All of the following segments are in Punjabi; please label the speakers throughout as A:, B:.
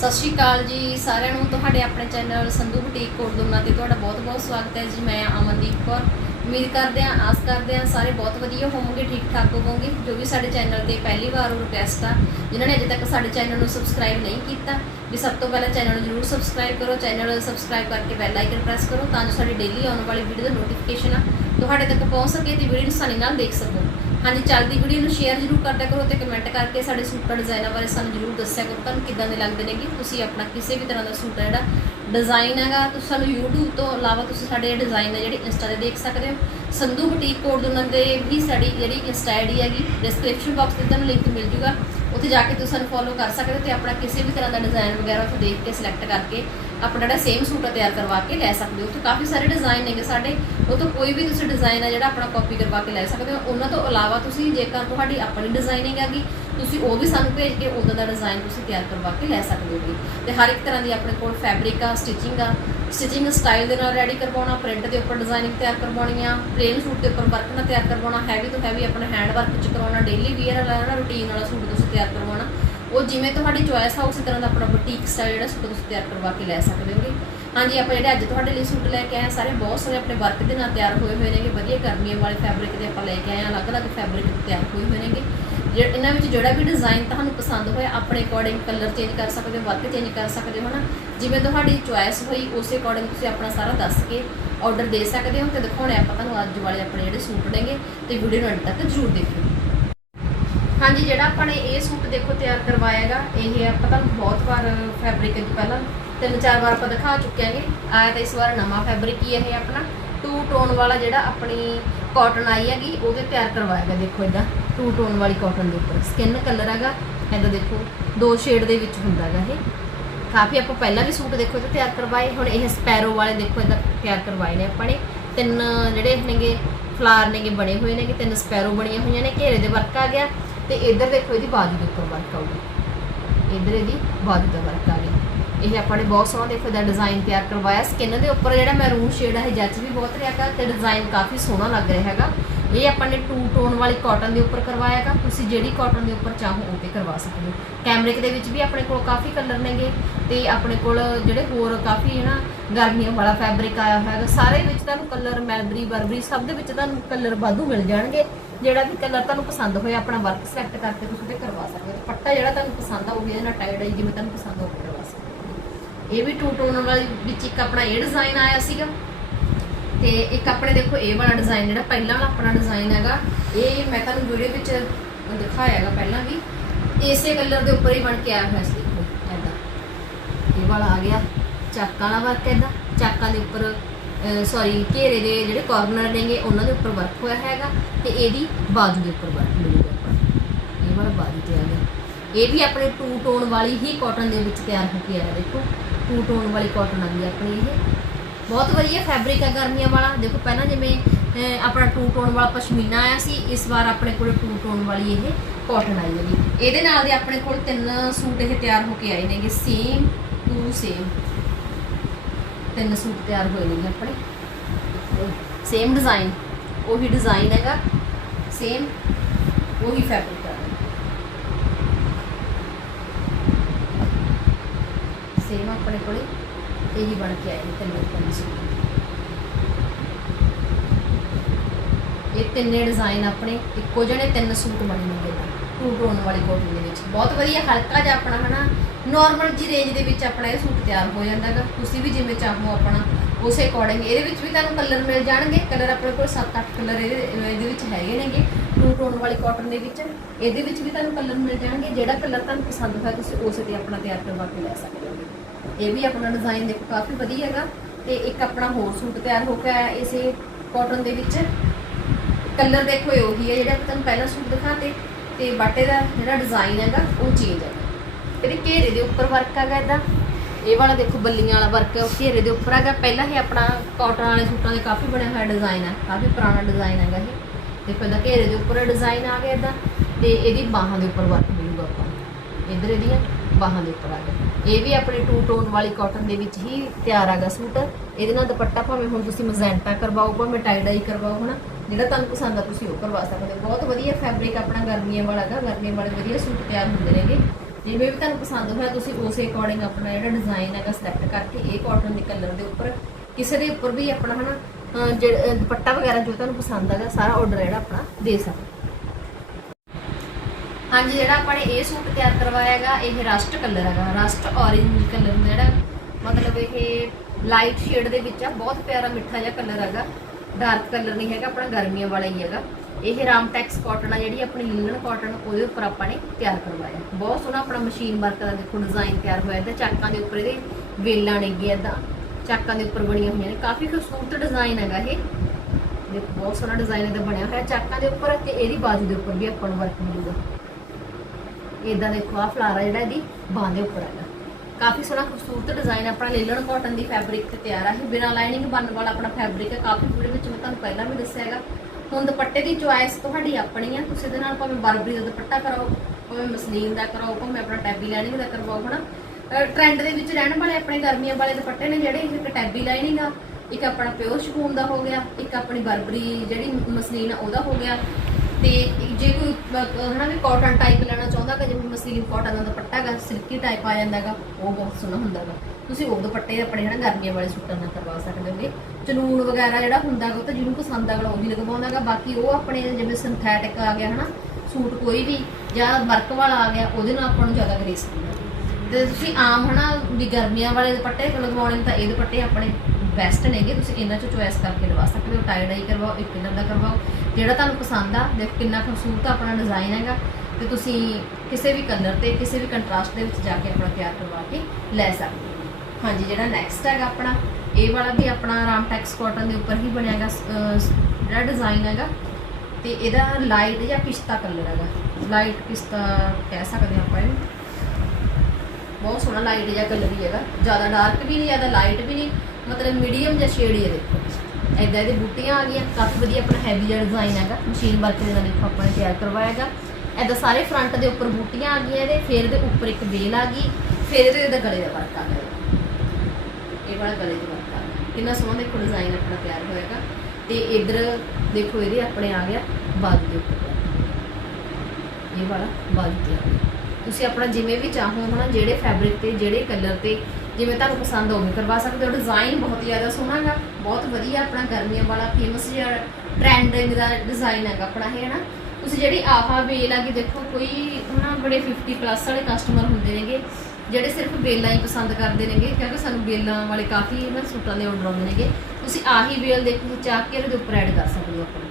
A: ਸਤਿ ਸ਼੍ਰੀ ਅਕਾਲ ਜੀ ਸਾਰਿਆਂ ਨੂੰ। ਤੁਹਾਡੇ ਆਪਣੇ ਚੈਨਲ ਸੰਧੂ ਬੁਟੀਕ ਕੋਟਦੁਨਾ ਤੇ ਤੁਹਾਡਾ ਬਹੁਤ-ਬਹੁਤ ਸਵਾਗਤ ਹੈ ਜੀ। ਮੈਂ ਅਮਨਦੀਪ ਕੌਰ। ਉਮੀਦ ਕਰਦੇ ਹਾਂ, ਆਸ ਕਰਦੇ ਹਾਂ ਸਾਰੇ ਬਹੁਤ ਵਧੀਆ ਹੋਵੋਗੇ, ਠੀਕ ਠਾਕ ਹੋਵੋਗੇ, ਜੋ ਵੀ ਸਾਡੇ ਚੈਨਲ ਤੇ ਪਹਿਲੀ ਵਾਰ ਰਿਕੁਐਸਟ ਆ, ਜਿਨ੍ਹਾਂ ਨੇ ਅਜੇ ਤੱਕ ਸਾਡੇ ਚੈਨਲ ਨੂੰ ਸਬਸਕ੍ਰਾਈਬ ਨਹੀਂ ਕੀਤਾ, ਵੀ ਸਭ ਤੋਂ ਪਹਿਲਾਂ ਚੈਨਲ ਨੂੰ ਜਰੂਰ ਸਬਸਕ੍ਰਾਈਬ ਕਰੋ, ਚੈਨਲ ਸਬਸਕ੍ਰਾਈਬ ਕਰਕੇ ਬੈਲ ਆਈਕਨ ਪ੍ਰੈਸ ਕਰੋ, ਤਾਂ ਜੋ ਸਾਡੀ ਡੇਲੀ ਆਉਣ ਵਾਲੀ ਵੀਡੀਓ ਦਾ ਨੋਟੀਫਿਕੇਸ਼ਨ ਆ, ਤੁਹਾਡੇ ਤੱਕ ਪਹੁੰਚ ਸਕੇ ਤੇ ਵੀਡੀਓ ਨੂੰ ਆਸਾਨੀ ਨਾਲ ਦੇਖ ਸਕੋ। ਹਾਂਜੀ, ਚੱਲਦੀ ਵੀਡੀਓ ਨੂੰ ਸ਼ੇਅਰ ਜਰੂਰ ਕਰਦਿਆ ਕਰੋ ਤੇ ਕਮੈਂਟ ਕਰਕੇ ਸਾਡੇ ਸੂਟਾਂ ਡਿਜ਼ਾਈਨਾਂ ਬਾਰੇ ਸਾਨੂੰ ਜਰੂਰ ਦੱਸਿਆ ਕਰੋ। ਤੁਹਾਨੂੰ ਕਿੱਦਾਂ ਦੇ ਲੱਗਦੇ ਨੇਗੇ? ਤੁਸੀਂ ਆਪਣਾ ਕਿਸੇ ਵੀ ਤਰ੍ਹਾਂ ਦਾ ਸੂਟ ਹੈ ਜਿਹੜਾ ਡਿਜ਼ਾਈਨ ਹੈਗਾ, ਤੁਸੀਂ ਸਾਨੂੰ YouTube ਤੋਂ ਇਲਾਵਾ ਤੁਸੀਂ ਸਾਡੇ ਡਿਜ਼ਾਈਨ ਹੈ ਜਿਹੜੇ ਇੰਸਟਾ ਤੇ ਦੇਖ ਸਕਦੇ ਹੋ। ਸੰਧੂ ਬੁਟੀਕ ਕੋਡ ਉਹਨਾਂ ਦੇ ਵੀ ਸਾਡੀ ਜਿਹੜੀ ਇੰਸਟਾ ਆਈਡੀ ਹੈਗੀ ਡਿਸਕ੍ਰਿਪਸ਼ਨ ਬਾਕਸ ਤੇ ਤੁਹਾਨੂੰ ਲਿੰਕ ਮਿਲ ਜੂਗਾ। ਉੱਥੇ ਜਾ ਕੇ ਤੁਸੀਂ ਸਾਨੂੰ ਫੋਲੋ ਕਰ ਸਕਦੇ ਹੋ ਤੇ ਆਪਣਾ ਕਿਸੇ ਵੀ ਤਰ੍ਹਾਂ ਦਾ ਡਿਜ਼ਾਈਨ ਵਗੈਰਾ ਉੱਥੇ ਦੇਖ ਕੇ ਸਿਲੈਕਟ ਕਰਕੇ ਆਪਣਾ ਜਿਹੜਾ ਸੇਮ ਸੂਟ ਆ ਤਿਆਰ ਕਰਵਾ ਕੇ ਲੈ ਸਕਦੇ ਹੋ। ਉੱਥੇ ਕਾਫੀ ਸਾਰੇ ਡਿਜ਼ਾਈਨ ਹੈਗੇ ਸਾਡੇ। ਉਹ ਤੋਂ ਕੋਈ ਵੀ ਤੁਸੀਂ ਡਿਜ਼ਾਈਨ ਆ ਜਿਹੜਾ ਆਪਣਾ ਕਾਪੀ ਕਰਵਾ ਕੇ ਲੈ ਸਕਦੇ ਹੋ। ਉਹਨਾਂ ਤੋਂ ਇਲਾਵਾ ਤੁਸੀਂ ਜੇਕਰ ਤੁਹਾਡੀ ਆਪਣੀ ਡਿਜ਼ਾਈਨਿੰਗ ਹੈਗੀ, ਤੁਸੀਂ ਉਹ ਵੀ ਸਾਨੂੰ ਭੇਜ ਕੇ ਉਦੋਂ ਦਾ ਡਿਜ਼ਾਈਨ ਤੁਸੀਂ ਤਿਆਰ ਕਰਵਾ ਕੇ ਲੈ ਸਕਦੇ ਹੋਗੇ ਤੇ ਹਰ ਇੱਕ ਤਰ੍ਹਾਂ ਦੀ ਆਪਣੇ ਕੋਲ ਫੈਬਰਿਕ ਆ ਸਟਿਚਿੰਗ ਆ। ਸਟਿਚਿੰਗ ਸਟਾਈਲ ਦੇ ਨਾਲ ਰੈਡੀ ਕਰਵਾਉਣਾ ਪ੍ਰਿੰਟ ਦੇ ਉੱਪਰ ਡਿਜ਼ਾਈਨਿੰਗ ਤਿਆਰ ਕਰਵਾਉਣੀ ਆ। ਪਲੇਨ ਸੂਟ ਦੇ ਉੱਪਰ ਵਰਕ ਨਾਲ ਤਿਆਰ ਕਰਵਾਉਣਾ। ਹੈਵੀ ਤੋਂ ਹੈਵੀ ਆਪਣਾ ਹੈਂਡ ਵਰਕ ਚ ਕਰਵਾਉਣਾ। ਡੇਲੀ ਵੀਅਰ ਵਾਲਾ ਰੂਟੀਨ ਵਾਲਾ ਸੂਟ ਤੁਸੀਂ ਤਿਆਰ ਕਰਵਾਉਣਾ। ਉਹ ਜਿਵੇਂ ਤੁਹਾਡੀ ਚੋਇਸ ਆ, ਉਸੇ ਤਰ੍ਹਾਂ ਦਾ ਆਪਣਾ ਬੁਟੀਕ ਸਟਾਈਲ ਜਿਹੜਾ ਸੂਟ ਤੁਸੀਂ ਤਿਆਰ ਕਰਵਾ ਕੇ ਲੈ ਸਕਦੇ ਹੋਗੇ। ਹਾਂਜੀ, ਆਪਾਂ ਜਿਹੜੇ ਅੱਜ ਤੁਹਾਡੇ ਲਈ ਸੂਟ ਲੈ ਕੇ ਆਏ ਹਾਂ ਸਾਰੇ ਬਹੁਤ ਸਾਰੇ ਆਪਣੇ ਵਰਕ ਦੇ ਨਾਲ ਤਿਆਰ ਹੋਏ ਹੋਏ ਨੇਗੇ। ਵਧੀਆ ਗਰਮੀਆਂ ਵਾਲੇ ਫੈਬਰਿਕ ਦੇ ਆਪਾਂ ਲੈ ਕੇ ਆਏ ਹਾਂ ਅਲੱਗ-ਅਲੱਗ ਫੈਬਰਿਕ ਦੇ ਤਿਆਰ ਹੋਏ ਹੋਏ ਨੇਗੇ। ਜਿਹੜੇ ਇਹਨਾਂ ਵਿੱਚ ਜਿਹੜਾ ਵੀ ਡਿਜ਼ਾਈਨ ਤੁਹਾਨੂੰ ਪਸੰਦ ਹੋਇਆ ਆਪਣੇ ਅਕੋਰਡਿੰਗ ਕਲਰ ਚੇਂਜ ਕਰ ਸਕਦੇ ਹੋ ਵਰਕ ਚੇਂਜ ਕਰ ਸਕਦੇ ਹੋ ਨਾ ਜਿਵੇਂ ਤੁਹਾਡੀ ਚੁਆਇਸ ਹੋਈ, ਉਸੇ ਅਕੋਰਡਿੰਗ ਤੁਸੀਂ ਆਪਣਾ ਸਾਰਾ ਦੱਸ ਕੇ ਆਰਡਰ ਦੇ ਸਕਦੇ ਹੋ ਤੇ ਦਿਖਾਉਣੇ ਆਪਾਂ ਤੁਹਾਨੂੰ ਅੱਜ ਵਾਲੇ ਆਪਣੇ ਜਿਹੜੇ ਸੂਟ ਨੇਗੇ ਤੇ ਵੀਡੀਓ ਨੂੰ ਅੰਤ ਤੱਕ ਜ਼ਰੂਰ ਦੇਖਿਓ। ਹਾਂਜੀ, ਜਿਹੜਾ ਆਪਾਂ ਨੇ ਇਹ ਸੂਟ ਦੇਖੋ ਤਿਆਰ ਕਰਵਾਇਆਗਾ ਇਹ ਆਪਾਂ ਤੁਹਾਨੂੰ ਬਹੁਤ ਵਾਰ ਫੈਬਰਿਕ ਵਿੱਚ ਪਹਿਲਾਂ ਤਿੰਨ ਚਾਰ ਵਾਰ ਆਪਾਂ ਦਿਖਾ ਚੁੱਕੇ ਆਂਗੇ ਆਇਆ ਤਾਂ ਇਸ ਵਾਰ ਨਵਾਂ ਫੈਬਰਿਕ ਹੀ ਇਹ ਆਪਣਾ। ਟੂ ਟੋਨ ਵਾਲਾ ਜਿਹੜਾ ਆਪਣੀ ਕਾਟਨ ਆਈ ਹੈਗੀ, ਉਹਦੇ ਤਿਆਰ ਕਰਵਾਇਆਗਾ ਦੇਖੋ ਇਦਾਂ ਟੂ ਟੋਨ ਵਾਲੀ ਕਾਟਨ ਦੇ ਉੱਪਰ। ਸਕਿਨ ਕਲਰ ਹੈਗਾ ਇਦਾਂ ਦੇਖੋ, ਦੋ ਸ਼ੇਡ ਦੇ ਵਿੱਚ ਹੁੰਦਾ ਹੈਗਾ ਇਹ। ਕਾਫੀ ਆਪਾਂ ਪਹਿਲਾਂ ਵੀ ਸੂਟ ਦੇਖੋ ਤੇ ਤਿਆਰ ਕਰਵਾਏ, ਹੁਣ ਇਹ ਸਪੈਰੋ ਵਾਲੇ ਦੇਖੋ ਇਦਾਂ ਤਿਆਰ ਕਰਵਾਏ ਨੇ ਆਪਾਂ ਨੇ। ਤਿੰਨ ਜਿਹੜੇ ਨੇਗੇ ਫਲਾਰ ਨੇਗੇ, ਬਣੇ ਹੋਏ ਨੇਗੇ, ਤਿੰਨ ਸਪੈਰੋ ਬਣੀਆਂ ਹੋਈਆਂ ਨੇ, ਘੇਰੇ ਦੇ ਵਰਕ ਆ ਗਿਆ। ਤੇ ਇੱਧਰ ਦੇਖੋ ਇਹਦੀ ਬਾਜੂ ਦੇ ਉੱਪਰ ਵਰਕ ਆਊਗੀ। ਇੱਧਰ ਇਹਦੀ ਬਾਜੂ ਦਾ ਵਰਕ ਆ ਗਈ ਇਹ ਆਪਾਂ ਨੇ ਬਹੁਤ ਸੋਹਣਾ ਦੇਖੋ ਦਾ ਡਿਜ਼ਾਈਨ ਤਿਆਰ ਕਰਵਾਇਆ। ਸਕਿਨ ਦੇ ਉੱਪਰ ਜਿਹੜਾ ਮੈਰੂਨ ਸ਼ੇਡ ਹੈ ਜੱਜ ਵੀ ਬਹੁਤ ਰਿਹਾ ਹੈਗਾ ਤੇ ਡਿਜ਼ਾਈਨ ਕਾਫੀ ਸੋਹਣਾ ਲੱਗ ਰਿਹਾ ਹੈਗਾ। ਇਹ ਆਪਾਂ ਨੇ ਟੂ ਟੋਨ ਵਾਲੀ ਕਾਟਨ ਦੇ ਉੱਪਰ ਕਰਵਾਇਆ ਹੈਗਾ। ਤੁਸੀਂ ਜਿਹੜੀ ਕਾਟਨ ਦੇ ਉੱਪਰ ਚਾਹੋ ਉਹ ਤੇ ਕਰਵਾ ਸਕਦੇ ਹੋ। ਕੈਮਰਿਕ ਦੇ ਵਿੱਚ ਵੀ ਆਪਣੇ ਕੋਲ ਕਾਫੀ ਕਲਰ ਨੇਗੇ। ਤੇ ਆਪਣੇ ਕੋਲ ਜਿਹੜੇ ਹੋਰ ਕਾਫੀ ਹੈ ਨਾ ਗਰਮੀਆਂ ਵਾਲਾ ਫੈਬਰਿਕ ਆਇਆ ਹੋਇਆ ਹੈਗਾ ਸਾਰੇ ਵਿੱਚ ਤੁਹਾਨੂੰ ਕਲਰ ਮੈਲਬਰੀ, ਬਰਬਰੀ, ਸਭ ਦੇ ਵਿੱਚ ਤੁਹਾਨੂੰ ਕਲਰ ਵਾਧੂ ਮਿਲ ਜਾਣਗੇ, ਜਿਹੜਾ ਵੀ ਕਲਰ ਤੁਹਾਨੂੰ ਪਸੰਦ ਹੋਇਆ ਆਪਣਾ ਵਰਕ ਸਿਲੈਕਟ ਕਰਕੇ ਤੁਸੀਂ ਤੇ ਕਰਵਾ ਸਕਦੇ ਹੋ। ਪੱਟਾ ਜਿਹੜਾ ਤੁਹਾਨੂੰ ਪਸੰਦ ਆ, ਉਹ ਵੀ ਇਹਦੇ ਨਾਲ ਟਾਈਡ ਆਈ ਜਿਵੇਂ ਤੁਹਾਨੂੰ ਪਸੰਦ ਹੋਵੇ ਕਰਵਾ ਸਕਦੇ ਇਹ ਵੀ ਟੂ ਟੋਨ ਵਾਲੀ ਵਿੱਚ ਇੱਕ ਆਪਣਾ ਇਹ ਡਿਜ਼ਾਈਨ ਆਇਆ ਸੀਗਾ। ਤੇ ਇੱਕ ਆਪਣੇ ਦੇਖੋ, ਇਹ ਵਾਲਾ ਡਿਜ਼ਾਈਨ ਜਿਹੜਾ ਪਹਿਲਾਂ ਵਾਲਾ ਆਪਣਾ ਡਿਜ਼ਾਈਨ ਹੈਗਾ, ਇਹ ਮੈਂ ਤੁਹਾਨੂੰ ਵੀਡੀਓ ਵਿੱਚ ਦਿਖਾਇਆ ਹੈਗਾ ਪਹਿਲਾਂ ਵੀ। ਇਸੇ ਕਲਰ ਦੇ ਉੱਪਰ ਹੀ ਬਣ ਕੇ ਆਇਆ ਹੋਇਆ ਸੀ। ਵਾਲਾ ਆ ਗਿਆ। ਚੱਕ ਵਾਲਾ ਵਰਕ ਐਦਾਂ ਚੱਕਾਂ ਦੇ ਉੱਪਰ ਸੌਰੀ ਘੇਰੇ ਦੇ ਜਿਹੜੇ ਕਾਰਨਰ ਨੇਗੇ, ਉਹਨਾਂ ਦੇ ਉੱਪਰ ਵਰਕ ਹੋਇਆ ਹੈਗਾ ਤੇ ਇਹਦੀ ਬਾਜੂ ਦੇ ਉੱਪਰ ਵਰਕ ਮਿਲੂਗਾ ਆਪਾਂ ਨੂੰ। ਇਹ ਵਾਲਾ ਬਾਜੂ ਤੇ ਆ ਗਿਆ। ਇਹ ਵੀ ਆਪਣੇ ਟੂ ਟੋਨ ਵਾਲੀ ਹੀ ਕਾਟਨ ਦੇ ਵਿੱਚ ਤਿਆਰ ਹੋ ਕੇ ਆਇਆ ਦੇਖੋ ਟੂ ਟੋਨ ਵਾਲੀ ਕਾਟਨ ਆ ਗਈ ਆਪਣੀ ਇਹ। ਬਹੁਤ ਵਧੀਆ ਫੈਬਰਿਕ ਹੈ ਗਰਮੀਆਂ ਵਾਲਾ। ਦੇਖੋ, ਪਹਿਲਾਂ ਜਿਵੇਂ ਆਪਣਾ ਟੂ ਟੋਨ ਵਾਲਾ ਪਸ਼ਮੀਨਾ ਆਇਆ ਸੀ, ਇਸ ਵਾਰ ਆਪਣੇ ਕੋਲ ਟੂ ਟੋਨ ਵਾਲੀ ਇਹ ਕਾਟਨ ਆਈ ਹੈ ਜੀ ਇਹਦੇ ਨਾਲ ਦੇ ਆਪਣੇ ਕੋਲ ਤਿੰਨ ਸੂਟ ਇਹ ਤਿਆਰ ਹੋ ਕੇ ਆਏ ਨੇਗੇ। ਸੇਮ ਟੂ ਸੇਮ ਤਿੰਨ ਸੂਟ ਤਿਆਰ ਹੋਏ ਨੇਗੇ ਆਪਣੇ। ਸੇਮ ਡਿਜ਼ਾਈਨ ਉਹੀ ਡਿਜ਼ਾਈਨ ਹੈਗਾ ਸੇਮ ਉਹੀ ਫੈਬਰਿਕ ਹੈ ਸੇਮ ਆਪਣੇ ਕੋਲੇ, ਇਹੀ ਬਣ ਕੇ ਆਏ ਨੇ ਤਿੰਨੇ ਤਿੰਨ ਸੂਟ। ਇਹ ਤਿੰਨੇ ਡਿਜ਼ਾਈਨ ਆਪਣੇ, ਇੱਕੋ ਜਿਹੇ ਤਿੰਨ ਸੂਟ ਬਣੇ ਨੇ ਟੂ ਟੋਨ ਵਾਲੀ ਕੋਟਨ ਦੇ ਵਿੱਚ। ਬਹੁਤ ਵਧੀਆ ਹਲਕਾ ਜਿਹਾ ਆਪਣਾ, ਹਨਾ? ਨਾਰਮਲ ਜੀ ਰੇਂਜ ਦੇ ਵਿੱਚ ਆਪਣਾ ਇਹ ਸੂਟ ਤਿਆਰ ਹੋ ਜਾਂਦਾ ਹੈਗਾ। ਤੁਸੀਂ ਵੀ ਜਿਵੇਂ ਚਾਹੋ ਆਪਣਾ, ਉਸੇ ਅਕੋਰਡਿੰਗ ਇਹਦੇ ਵਿੱਚ ਵੀ ਤੁਹਾਨੂੰ ਕਲਰ ਮਿਲ ਜਾਣਗੇ। ਕਲਰ ਆਪਣੇ ਕੋਲ 7-8 ਕਲਰ ਇਹਦੇ ਇਹਦੇ ਵਿੱਚ ਹੈਗੇ ਨੇਗੇ। ਟੂ ਟੋਨ ਵਾਲੀ ਕਾਟਨ ਦੇ ਵਿੱਚ। ਇਹਦੇ ਵਿੱਚ ਵੀ ਤੁਹਾਨੂੰ ਕਲਰ ਮਿਲ ਜਾਣਗੇ। ਜਿਹੜਾ ਕਲਰ ਤੁਹਾਨੂੰ ਪਸੰਦ ਹੋਇਆ, ਤੁਸੀਂ ਉਸੇ ਤੇ ਆਪਣਾ ਤਿਆਰ ਕਰਵਾ ਕੇ ਲੈ ਸਕਦੇ ਹੋ। ਇਹ ਵੀ ਆਪਣਾ ਡਿਜ਼ਾਈਨ ਦੇਖੋ, ਕਾਫੀ ਵਧੀਆ ਹੈਗਾ। ਤੇ ਇੱਕ ਆਪਣਾ ਹੋਰ ਸੂਟ ਤਿਆਰ ਹੋ ਕੇ ਆਇਆ ਇਸੇ ਕਾਟਨ ਦੇ ਵਿੱਚ। ਕਲਰ ਦੇਖੋ ਉਹੀ ਹੈ ਜਿਹੜਾ ਤੁਹਾਨੂੰ ਪਹਿਲਾਂ ਸੂਟ ਦਿਖਾਤੇ ਤੇ ਬਾਟੇ ਦਾ ਜਿਹੜਾ ਡਿਜ਼ਾਈਨ ਹੈਗਾ, ਉਹ ਚੇਂਜ ਹੈਗਾ। ਇਹਦੇ ਘੇਰੇ ਦੇ ਉੱਪਰ ਵਰਕ ਹੈਗਾ ਇਦਾਂ ਇਹ ਵਾਲਾ ਦੇਖੋ, ਬੱਲੀਆਂ ਵਾਲਾ ਵਰਕ ਹੈ, ਉਹ ਘੇਰੇ ਦੇ ਉੱਪਰ ਹੈਗਾ। ਪਹਿਲਾਂ ਇਹ ਆਪਣਾ ਕਾਟਨ ਵਾਲੇ ਸੂਟਾਂ ਦੇ ਕਾਫੀ ਬਣਿਆ ਹੋਇਆ ਡਿਜ਼ਾਈਨ ਹੈ, ਕਾਫੀ ਪੁਰਾਣਾ ਡਿਜ਼ਾਈਨ ਹੈਗਾ ਇਹ। ਦੇਖੋ ਇਹਦਾ ਘੇਰੇ ਦੇ ਉੱਪਰ ਡਿਜ਼ਾਈਨ ਆ ਗਿਆ ਇਦਾਂ ਤੇ ਇਹਦੀ ਬਾਹਾਂ ਦੇ ਉੱਪਰ ਵਰਕ ਮਿਲੂਗਾ ਆਪਾਂ ਨੂੰ। ਇੱਧਰ ਇਹਦੀਆਂ ਬਾਹਾਂ ਦੇ ਉੱਪਰ ਆ ਗਿਆ। ਇਹ ਵੀ ਆਪਣੇ ਟੂ ਟੋਨ ਵਾਲੀ ਕਾਟਨ ਦੇ ਵਿੱਚ ਹੀ ਤਿਆਰ ਆਗਾ ਸੂਟ। ਇਹਦੇ ਨਾਲ ਦੁਪੱਟਾ ਭਾਵੇਂ ਹੁਣ ਤੁਸੀਂ ਮਜ਼ੈਂਟਾ ਕਰਵਾਓ, ਭਾਵੇਂ ਟਾਈ ਡਾਈ ਕਰਵਾਓ, ਹਨਾ? ਜਿਹੜਾ ਤੁਹਾਨੂੰ ਪਸੰਦ ਆ ਤੁਸੀਂ ਉਹ ਕਰਵਾ ਸਕਦੇ ਹੋ। ਬਹੁਤ ਵਧੀਆ ਫੈਬਰਿਕ ਆਪਣਾ ਗਰਮੀਆਂ ਵਾਲਾ ਹੈਗਾ, ਗਰਮੀਆਂ ਵਾਲੇ ਵਧੀਆ ਸੂਟ ਤਿਆਰ ਹੁੰਦੇ ਨੇਗੇ। ਜਿਵੇਂ ਵੀ ਤੁਹਾਨੂੰ ਪਸੰਦ ਹੋਇਆ, ਤੁਸੀਂ ਉਸੇ ਅਕੋਰਡਿੰਗ ਆਪਣਾ ਜਿਹੜਾ ਡਿਜ਼ਾਈਨ ਹੈਗਾ ਸਿਲੈਕਟ ਕਰਕੇ ਇਹ ਕਾਟਨ ਦੇ ਕਲਰ ਦੇ ਉੱਪਰ, ਕਿਸੇ ਦੇ ਉੱਪਰ ਵੀ ਆਪਣਾ ਹਨਾ, ਅਹ, ਜਿਹੜਾ ਦੁਪੱਟਾ ਵਗੈਰਾ ਜੋ ਤੁਹਾਨੂੰ ਪਸੰਦ ਹੈਗਾ, ਸਾਰਾ ਆਰਡਰ ਜਿਹੜਾ ਆਪਣਾ ਦੇ ਸਕਦੇ ਹਾਂਜੀ, ਜਿਹੜਾ ਆਪਾਂ ਨੇ ਇਹ ਸੂਟ ਤਿਆਰ ਕਰਵਾਇਆ ਹੈਗਾ, ਇਹ ਰਸਟ ਕਲਰ ਹੈਗਾ। ਰਸਟ ਔਰੇਂਜ ਕਲਰ ਜਿਹੜਾ ਮਤਲਬ ਇਹ ਲਾਈਟ ਸ਼ੇਡ ਦੇ ਵਿੱਚ ਆ, ਬਹੁਤ ਪਿਆਰਾ ਮਿੱਠਾ ਜਿਹਾ ਕਲਰ ਹੈਗਾ। ਡਾਰਕ ਕਲਰ ਨਹੀਂ ਹੈਗਾ, ਆਪਣਾ ਗਰਮੀਆਂ ਵਾਲਾ ਹੀ ਹੈਗਾ। ਇਹ ਰਾਮਟੈਕਸ ਕਾਟਨ ਆ, ਜਿਹੜੀ ਆਪਣੀ ਲਿਨਨ ਕਾਟਨ, ਉਹਦੇ ਉੱਪਰ ਆਪਾਂ ਨੇ ਤਿਆਰ ਕਰਵਾਇਆ। ਬਹੁਤ ਸੋਹਣਾ ਆਪਣਾ ਮਸ਼ੀਨ ਵਰਕ ਦਾ ਦੇਖੋ ਡਿਜ਼ਾਈਨ ਤਿਆਰ ਹੋਇਆ ਤੇ ਚਾਕਾਂ ਦੇ ਉੱਪਰ ਇਹਦੇ ਵੇਲਾਂ ਨੇਗੇ ਏਦਾਂ। ਚਾਕਾਂ ਦੇ ਉੱਪਰ ਬਣੀਆਂ ਹੋਈਆਂ ਨੇ। ਕਾਫੀ ਖੂਬਸੂਰਤ ਡਿਜ਼ਾਈਨ ਹੈਗਾ ਇਹ। ਦੇਖੋ, ਬਹੁਤ ਸੋਹਣਾ ਡਿਜ਼ਾਈਨ ਇਹਦਾ ਬਣਿਆ ਹੋਇਆ। ਚਾਕਾਂ ਦੇ ਉੱਪਰ ਤੇ ਇਹਦੀ ਬਾਜੂ ਦੇ ਉੱਪਰ ਵੀ ਆਪਾਂ ਨੂੰ ਵਰਕ ਮਿਲੂਗਾ। ਇਦਾਂ ਦੇਖੋ ਆ ਫਲਾਰਾ ਜਿਹੜਾ ਇਹਦੀ ਬਾਂਹ ਦੇ ਉੱਪਰ ਹੈਗਾ। ਕਾਫੀ ਸੋਹਣਾ ਖੂਬਸੂਰਤ ਡਿਜ਼ਾਈਨ ਆਪਣਾ ਲੇਲਣ ਕਾਟਨ ਦੀ ਫੈਬਰਿਕ ਤੇ ਤਿਆਰ ਆ। ਇਹ ਬਿਨਾਂ ਲਾਈਨਿੰਗ ਬਣਨ ਵਾਲਾ ਆਪਣਾ ਫੈਬਰਿਕ ਹੈ। ਕਾਫੀ ਵੀਡੀਓ ਵਿੱਚ ਮੈਂ ਤੁਹਾਨੂੰ ਪਹਿਲਾਂ ਵੀ ਦੱਸਿਆ ਹੈਗਾ। ਹੁਣ ਦੁਪੱਟੇ ਦੀ ਚੁਆਇਸ ਤੁਹਾਡੀ ਆਪਣੀ ਆ। ਤੁਸੀਂ ਇਹਦੇ ਨਾਲ ਭਾਵੇਂ ਬਰਬਰੀ ਦਾ ਦੁਪੱਟਾ ਕਰਾਓ ਭਾਵੇਂ ਮਸਲੀਨ ਦਾ ਕਰਾਓ ਭਾਵੇਂ ਆਪਣਾ ਟੈਬੀ ਲਾਈਨਿੰਗ ਦਾ ਕਰਵਾਓ ਹਨਾ? ਟ੍ਰੈਂਡ ਦੇ ਵਿੱਚ ਰਹਿਣ ਵਾਲੇ ਆਪਣੇ ਗਰਮੀਆਂ ਵਾਲੇ ਦੁਪੱਟੇ ਨੇ ਜਿਹੜੇ ਇੱਕ ਟੈਬੀ ਲਾਈਨਿੰਗ ਆ ਇੱਕ ਆਪਣਾ ਪਿਓਰ ਸ਼ਿਫੋਨ ਦਾ ਹੋ ਗਿਆ ਇੱਕ ਆਪਣੀ ਬਰਬਰੀ ਜਿਹੜੀ ਮਸਲੀਨ ਆ ਉਹਦਾ ਹੋ ਗਿਆ। ਤੇ ਜੇ ਕੋਈ ਅਹ, ਹਨਾ ਵੀ ਕਾਟਨ ਟਾਈਪ ਲੈਣਾ ਚਾਹੁੰਦਾ ਕਿ ਜਿਵੇਂ ਮਸਲੀਨ ਕਾਟਨ ਦਾ ਦੁਪੱਟਾ ਹੈਗਾ ਸਿਲਕੀ ਟਾਈਪ ਆ ਜਾਂਦਾ ਹੈਗਾ, ਉਹ ਬਹੁਤ ਸੋਹਣਾ ਹੁੰਦਾ ਹੁੰਦਾਗਾ ਤੁਸੀਂ ਉਹ ਦੁਪੱਟੇ ਆਪਣੇ ਹਨਾ ਗਰਮੀਆਂ ਵਾਲੇ ਸੂਟਾਂ ਨਾਲ ਕਰਵਾ ਸਕਦੇ ਹੋਗੇ। ਚਨੂਨ ਵਗੈਰਾ ਜਿਹੜਾ ਹੁੰਦਾ ਹੁੰਦਾਗਾ ਉਹ ਤਾਂ ਜਿਹਨੂੰ ਪਸੰਦ ਆਗਾ ਉਹ ਵੀ ਲਗਵਾਉਂਦਾ ਲਗਵਾਉਂਦਾਗਾ ਬਾਕੀ ਉਹ ਆਪਣੇ ਜਿਵੇਂ ਸਿੰਥੈਟਿਕ ਆ ਗਿਆ ਹਨਾ, ਸੂਟ ਕੋਈ ਵੀ, ਜਾਂ ਵਰਕ ਵਾਲਾ ਆ ਗਿਆ, ਉਹਦੇ ਨਾਲ ਆਪਾਂ ਨੂੰ ਜ਼ਿਆਦਾ ਗ੍ਰੇਸ ਦਿੰਦਾ ਤੇ ਤੁਸੀਂ ਆਮ ਹਨਾ, ਵੀ ਗਰਮੀਆਂ ਵਾਲੇ ਦੁਪੱਟੇ ਲਗਵਾਉਣੇ ਤਾਂ ਇਹ ਦੁਪੱਟੇ ਆਪਣੇ ਬੈਸਟ ਨੇਗੇ। ਤੁਸੀਂ ਇਹਨਾਂ ਚੋਂ ਚੁਆਇਸ ਕਰਕੇ ਲਵਾ ਸਕਦੇ ਹੋ। ਟਾਈ ਡਾਈ ਕਰਵਾਓ, ਇੱਕ ਇਹਨਾਂ ਦਾ ਕਰਵਾਓ। ਜਿਹੜਾ ਤੁਹਾਨੂੰ ਪਸੰਦ ਆ, ਦੇਖੋ ਕਿੰਨਾ ਖੂਬਸੂਰਤ ਆਪਣਾ ਡਿਜ਼ਾਈਨ ਹੈਗਾ। ਤੇ ਤੁਸੀਂ ਕਿਸੇ ਵੀ ਕਲਰ ਤੇ, ਕਿਸੇ ਵੀ ਕੰਟਰਾਸਟ ਦੇ ਵਿੱਚ ਜਾ ਕੇ ਆਪਣਾ ਤਿਆਰ ਕਰਵਾ ਕੇ ਲੈ ਸਕਦੇ ਹੋ। ਹਾਂਜੀ, ਜਿਹੜਾ ਨੈਕਸਟ ਹੈਗਾ ਆਪਣਾ, ਇਹ ਵਾਲਾ ਵੀ ਆਪਣਾ ਰਾਮਟੈਕਸ ਕਾਟਨ ਦੇ ਉੱਪਰ ਹੀ ਬਣਿਆ ਹੈਗਾ ਜਿਹੜਾ ਡਿਜ਼ਾਈਨ ਹੈਗਾ, ਤੇ ਇਹਦਾ ਲਾਈਟ ਜਾਂ ਪਿਸਤਾ ਕਲਰ ਹੈਗਾ। ਲਾਈਟ ਪਿਸਤਾ ਕਹਿ ਸਕਦੇ ਹਾਂ ਆਪਾਂ ਇਹਨੂੰ। ਬਹੁਤ ਸੋਹਣਾ ਲਾਈਟ ਜਿਹਾ ਕਲਰ ਹੀ ਹੈਗਾ। ਜ਼ਿਆਦਾ ਡਾਰਕ ਵੀ ਨਹੀਂ, ਜ਼ਿਆਦਾ ਲਾਈਟ ਵੀ ਨਹੀਂ, ਮਤਲਬ ਮੀਡੀਅਮ ਜਿਹਾ ਸ਼ੇਡ ਹੀ ਹੈ ਦੇਖੋ। ਐਦਾਂ ਇਹਦੇ ਬੂਟੀਆਂ ਆ ਗਈਆਂ, ਕਾਫੀ ਵਧੀਆ ਆਪਣਾ ਹੈਵੀ ਜਿਹਾ ਡਿਜ਼ਾਈਨ ਹੈਗਾ। ਮਸ਼ੀਨ ਵਰਕ ਦੇ ਨਾਲ ਦੇਖੋ ਆਪਾਂ ਨੇ ਤਿਆਰ ਕਰਵਾਇਆ ਹੈਗਾ। ਐਦਾਂ ਸਾਰੇ ਫਰੰਟ ਦੇ ਉੱਪਰ ਬੂਟੀਆਂ ਆ ਗਈਆਂ ਇਹਦੇ ਫਿਰ ਇਹਦੇ ਉੱਪਰ ਇੱਕ ਬੇਲ ਆ ਗਈ, ਫਿਰ ਇਹਦੇ ਇਹਦਾ ਗਲੇ ਦਾ ਵਰਕ ਆ ਗਿਆ। ਇਹ ਵਾਲਾ ਗਲੇ ਦਾ ਵਰਕ ਆ ਗਿਆ। ਕਿੰਨਾ ਸੋਹਣਾ ਦੇਖੋ ਡਿਜ਼ਾਈਨ ਆਪਣਾ ਤਿਆਰ ਹੋਏਗਾ। ਤੇ ਇਧਰ ਦੇਖੋ ਇਹਦੇ ਆਪਣੇ ਆ ਗਿਆ ਬਾਜੂ ਦੇ ਉੱਪਰ। ਇਹ ਵਾਲਾ ਬਾਜੂ ਤੇ ਆ ਗਿਆ। ਤੁਸੀਂ ਆਪਣਾ ਜਿਵੇਂ ਵੀ ਚਾਹੋ ਹਨਾ, ਜਿਹੜੇ ਫੈਬਰਿਕ ਤੇ, ਜਿਹੜੇ ਕਲਰ ਤੇ, ਜਿਵੇਂ ਤੁਹਾਨੂੰ ਪਸੰਦ ਹੋਵੇ ਕਰਵਾ ਸਕਦੇ ਹੋ। ਡਿਜ਼ਾਈਨ ਬਹੁਤ ਜ਼ਿਆਦਾ ਸੋਹਣਾ ਹੈਗਾ। ਬਹੁਤ ਵਧੀਆ ਆਪਣਾ ਗਰਮੀਆਂ ਵਾਲਾ ਫੇਮਸ ਜਿਹਾ ਟ੍ਰੈਂਡਿੰਗ ਦਾ ਡਿਜ਼ਾਈਨ ਹੈਗਾ ਆਪਣਾ ਇਹ, ਹਨਾ। ਤੁਸੀਂ ਜਿਹੜੀ ਆਹਾ ਵੇਲ ਆ ਕਿ ਦੇਖੋ ਕੋਈ ਹਨਾ ਬੜੇ 50 ਪਲੱਸ ਵਾਲੇ ਕਸਟਮਰ ਹੁੰਦੇ ਨੇਗੇ, ਜਿਹੜੇ ਸਿਰਫ ਬੇਲਾਂ ਹੀ ਪਸੰਦ ਕਰਦੇ ਨੇਗੇ, ਕਿਉਂਕਿ ਸਾਨੂੰ ਬੇਲਾਂ ਵਾਲੇ ਕਾਫੀ ਨਾ ਸੂਟਾਂ ਦੇ ਆਰਡਰ ਆਉਂਦੇ ਨੇਗੇ। ਤੁਸੀਂ ਆਹੀ ਵੇਲ ਦੇਖੋ ਚਾਕ ਕੇ ਇਹਦੇ ਉੱਪਰ ਐਡ ਕਰ ਸਕਦੇ ਹੋ ਆਪਣਾ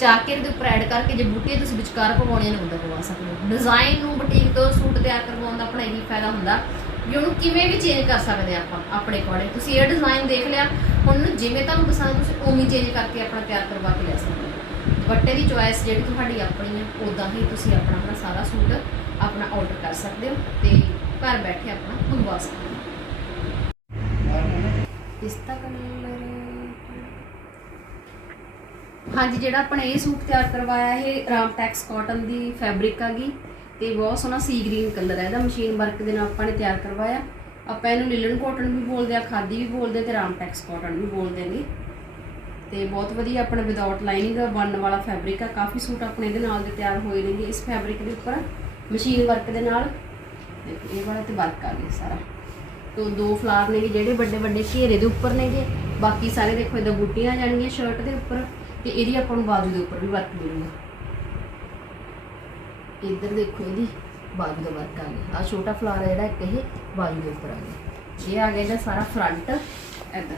A: ਚਾਕੇ ਦੇ ਉੱਪਰ ਐਡ ਕਰਕੇ ਜੇ ਬੂਟੇ ਤੁਸੀਂ ਵਿਚਕਾਰ ਪਵਾਉਣੇ ਨੇ ਉਹਦਾ ਪਵਾ ਸਕਦੇ ਹੋ। ਡਿਜ਼ਾਈਨ ਨੂੰ ਬੁਟੀਕ ਤੋਂ ਸੂਟ ਤਿਆਰ ਕਰਵਾਉਣ ਦਾ ਆਪਣਾ ਇਹੀ ਫਾਇਦਾ ਹੁੰਦਾ ਵੀ ਉਹਨੂੰ ਕਿਵੇਂ ਵੀ ਚੇਂਜ ਕਰ ਸਕਦੇ ਆ ਆਪਾਂ, ਆਪਣੇ ਅਕੋਰਡਿੰਗ ਤੁਸੀਂ ਇਹ ਡਿਜ਼ਾਈਨ ਦੇਖ ਲਿਆ, ਹੁਣ ਉਹਨੂੰ ਜਿਵੇਂ ਤੁਹਾਨੂੰ ਪਸੰਦ ਤੁਸੀਂ ਉਵੇਂ ਚੇਂਜ ਕਰਕੇ ਆਪਣਾ ਤਿਆਰ ਕਰਵਾ ਕੇ ਲੈ ਸਕਦੇ ਵੱਟੇ ਦੀ ਚੁਆਇਸ ਜਿਹੜੀ ਤੁਹਾਡੀ ਆਪਣੀ ਹੈ ਉਦਾਂ ਹੀ ਤੁਸੀਂ ਆਪਣਾ ਆਪਣਾ ਸਾਰਾ ਸੂਟ ਆਪਣਾ ਆਰਡਰ ਕਰ ਸਕਦੇ ਹੋ ਤੇ ਘਰ ਬੈਠੇ ਆਪਣਾ ਮੰਗਵਾ ਸਕਦੇ ਹੋ। ਪਿਸਤਾ ਕਲਰ ਹਾਂਜੀ, ਜਿਹੜਾ ਆਪਾਂ ਇਹ ਸੂਟ ਤਿਆਰ ਕਰਵਾਇਆ, ਇਹ ਰਾਮਟੈਕਸ ਕਾਟਨ ਦੀ ਫੈਬਰਿਕ ਆਗੀ ਤੇ ਬਹੁਤ ਸੋਹਣਾ ਸੀ ਗ੍ਰੀਨ ਕਲਰ ਹੈ ਇਹਦਾ ਮਸ਼ੀਨ ਵਰਕ ਦੇ ਨਾਲ ਆਪਾਂ ਨੇ ਤਿਆਰ ਕਰਵਾਇਆ। ਆਪਾਂ ਇਹਨੂੰ ਲਿਲਨ ਕਾਟਨ ਵੀ ਬੋਲਦੇ ਆ, ਖਾਦੀ ਵੀ ਬੋਲਦੇ ਤੇ ਰਾਮਟੈਕਸ ਕਾਟਨ ਵੀ ਬੋਲਦੇ ਨੇ ਤੇ ਬਹੁਤ ਵਧੀਆ ਆਪਣਾ ਵਿਦਆਊਟ ਲਾਈਨਿੰਗ ਬਣਨ ਵਾਲਾ ਫੈਬਰਿਕ ਆ, ਕਾਫੀ ਸੂਟ ਆਪਣੇ ਇਹਦੇ ਨਾਲ ਦੇ ਤਿਆਰ ਹੋਏ ਨੇਗੇ। ਇਸ ਫੈਬਰਿਕ ਦੇ ਉੱਪਰ ਮਸ਼ੀਨ ਵਰਕ ਦੇ ਨਾਲ, ਦੇਖੋ, ਇਹ ਵਾਲਾ ਤੇ ਵਰਕ ਆ ਗਿਆ ਸਾਰਾ। ਤੋਂ ਦੋ ਫਲਾਰ ਨੇਗੇ, ਜਿਹੜੇ ਵੱਡੇ ਵੱਡੇ ਘੇਰੇ ਦੇ ਉੱਪਰ ਨੇਗੇ। ਬਾਕੀ ਸਾਰੇ ਦੇਖੋ ਇਹਦਾ ਬੂਟੀਆਂ ਜਾਣਗੀਆਂ ਸ਼ਰਟ ਦੇ ਉੱਪਰ ਤੇ ਇਹਦੀ ਆਪਾਂ ਨੂੰ ਬਾਜੂ ਦੇ ਉੱਪਰ ਵੀ ਵਰਕ ਮਿਲੂਗਾ। ਇੱਧਰ ਦੇਖੋ ਇਹਦੀ ਬਾਜੂ ਦਾ ਵਰਕ ਆ ਗਿਆ। ਆ ਛੋਟਾ ਫਲਾਰ ਜਿਹੜਾ ਇੱਕ, ਇਹ ਬਾਜੂ ਦੇ ਉੱਪਰ ਆ ਗਿਆ। ਇਹ ਆ ਗਿਆ ਇਹਦਾ ਸਾਰਾ ਫਰੰਟ ਇੱਧਰ।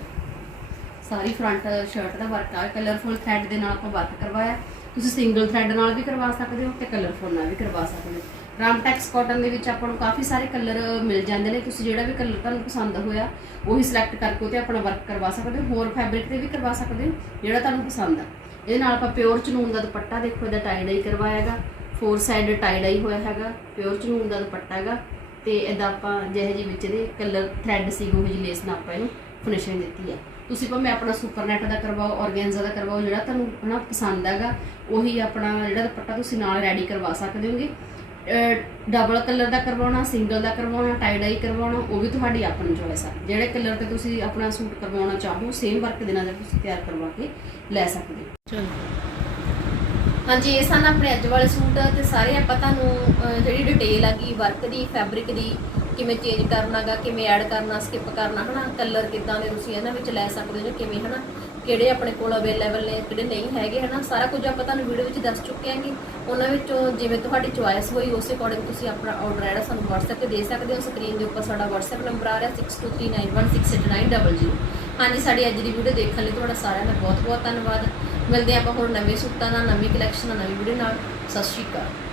A: ਸਾਰੀ ਫਰੰਟ ਸ਼ਰਟ ਦਾ ਵਰਕ ਆ ਕਲਰਫੁਲ ਥ੍ਰੈਡ ਦੇ ਨਾਲ ਆਪਾਂ ਵਰਕ ਕਰਵਾਇਆ। ਤੁਸੀਂ ਸਿੰਗਲ ਥ੍ਰੈਡ ਨਾਲ ਵੀ ਕਰਵਾ ਸਕਦੇ ਹੋ ਤੇ ਕਲਰਫੁਲ ਨਾਲ ਵੀ ਕਰਵਾ ਸਕਦੇ ਹੋ। ਰਾਮਟੈਕਸ ਕਾਟਨ ਦੇ ਵਿੱਚ ਆਪਾਂ ਨੂੰ ਕਾਫੀ ਸਾਰੇ ਕਲਰ ਮਿਲ ਜਾਂਦੇ ਨੇ। ਤੁਸੀਂ ਜਿਹੜਾ ਵੀ ਕਲਰ ਤੁਹਾਨੂੰ ਪਸੰਦ ਹੋਇਆ, ਉਹੀ ਸਿਲੈਕਟ ਕਰਕੇ ਉਹ ਤੇ ਆਪਣਾ ਵਰਕ ਕਰਵਾ ਸਕਦੇ ਹੋ। ਹੋਰ ਫੈਬਰਿਕ ਤੇ ਵੀ ਕਰਵਾ ਸਕਦੇ ਹੋ, ਜਿਹੜਾ ਤੁਹਾਨੂੰ ਪਸੰਦ ਆ। ਇਹਦੇ ਨਾਲ ਆਪਾਂ ਪਿਓਰ ਚਨੂਨ ਦਾ ਦੁਪੱਟਾ ਦੇਖੋ, ਇਹਦਾ ਟਾਈ ਡਾਈ ਕਰਵਾਇਆਗਾ ਫੋਰ ਸਾਈਡ ਟਾਈ ਡਾਈ ਹੋਇਆ ਹੈਗਾ ਪਿਓਰ ਚਨੂਨ ਦਾ ਦੁਪੱਟਾ ਹੈਗਾ। ਤੇ ਇਹਦਾ ਆਪਾਂ ਜਿਹੇ ਜਿਹੇ ਵਿੱਚ ਦੇ ਕਲਰ ਥ੍ਰੈਡ ਸੀ, ਉਹ ਜਿਹੀ ਲੇਸ ਨਾਲ ਆਪਾਂ ਇਹਨੂੰ ਫਿਨਿਸ਼ਿੰਗ ਦਿੱਤੀ ਹੈ ਤੁਸੀਂ ਭਾਵੇਂ ਆਪਣਾ ਸੁਪਰ ਨੈਟ ਦਾ ਕਰਵਾਓ ਔਰਗੈਂਜ਼ਾ ਦਾ ਕਰਵਾਓ ਜਿਹੜਾ ਤੁਹਾਨੂੰ ਹਨਾ ਪਸੰਦ ਹੈਗਾ ਉਹੀ ਆਪਣਾ ਜਿਹੜਾ ਦੁਪੱਟਾ ਤੁਸੀਂ ਨਾਲ ਰੈਡੀ ਕਰਵਾ ਸਕਦੇ ਹੋਗੇ। ਡਬਲ ਕਲਰ ਦਾ ਕਰਵਾਉਣਾ ਸਿੰਗਲ ਦਾ ਕਰਵਾਉਣਾ ਟਾਈ ਡਾਈ ਕਰਵਾਉਣਾ ਉਹ ਵੀ ਤੁਹਾਡੀ ਆਪਣੀ ਚੋਇਸ ਆ। ਜਿਹੜੇ ਕਲਰ ਤੇ ਤੁਸੀਂ ਆਪਣਾ ਸੂਟ ਕਰਵਾਉਣਾ ਚਾਹੋ ਸੇਮ ਵਰਕ ਦੇ ਨਾਲ ਤੁਸੀਂ ਤਿਆਰ ਕਰਵਾ ਕੇ ਲੈ ਸਕਦੇ ਹੋ। ਚਲੋ। ਹਾਂਜੀ ਇਹ ਸਨ ਆਪਣੇ ਅੱਜ ਵਾਲੇ ਸੂਟ ਤੇ ਸਾਰੇ ਆਪਾਂ ਤੁਹਾਨੂੰ ਜਿਹੜੀ ਡਿਟੇਲ ਹੈਗੀ ਵਰਕ ਦੀ ਫੈਬਰਿਕ ਦੀ ਕਿਵੇਂ ਚੇਂਜ ਕਰਨਾਗਾ, ਕਿਵੇਂ ਐਡ ਕਰਨਾ ਸਕਿਪ ਕਰਨਾ, ਹਨਾ? ਕਲਰ ਕਿਦਾਂ ਦੇ ਤੁਸੀਂ ਇਹਨਾਂ ਵਿੱਚ ਲੈ ਸਕਦੇ ਹੋ ਜਾਂ ਕਿਵੇਂ, ਹਨਾ? ਕਿਹੜੇ ਆਪਣੇ ਕੋਲ ਅਵੇਲੇਬਲ ਨੇ, ਕਿਹੜੇ ਨਹੀਂ ਹੈਗੇ, ਹਨਾ? ਸਾਰਾ ਕੁਝ ਆਪਾਂ ਤੁਹਾਨੂੰ ਵੀਡੀਓ ਵਿੱਚ ਦੱਸ ਚੁੱਕੇ ਹਾਂਗੇ। ਉਹਨਾਂ ਵਿੱਚੋਂ ਜਿਵੇਂ ਤੁਹਾਡੀ ਚੁਆਇਸ ਹੋਈ, ਉਸੇ ਅਕੋਰਡਿੰਗ ਤੁਸੀਂ ਆਪਣਾ ਆਰਡਰ ਜਿਹੜਾ ਸਾਨੂੰ WhatsApp ਤੇ ਦੇ ਸਕਦੇ ਹੋ। ਸਕਰੀਨ ਦੇ ਉੱਪਰ ਸਾਡਾ WhatsApp ਨੰਬਰ ਆ ਰਿਹਾ 6239168900 ਹਾਂਜੀ, ਸਾਡੀ ਅੱਜ ਦੀ ਵੀਡੀਓ ਦੇਖਣ ਲਈ ਤੁਹਾਡਾ ਸਾਰਿਆਂ ਦਾ ਬਹੁਤ ਬਹੁਤ ਧੰਨਵਾਦ। ਮਿਲਦੇ ਹਾਂ ਆਪਾਂ ਹੋਰ ਨਵੇਂ ਸੂਟਾਂ ਨਾਲ, ਨਵੀਂ ਕਲੈਕਸ਼ਨ ਨਾਲ, ਨਵੀਂ ਵੀਡੀਓ ਨਾਲ। ਸਤਿ ਸ਼੍ਰੀ ਅਕਾਲ।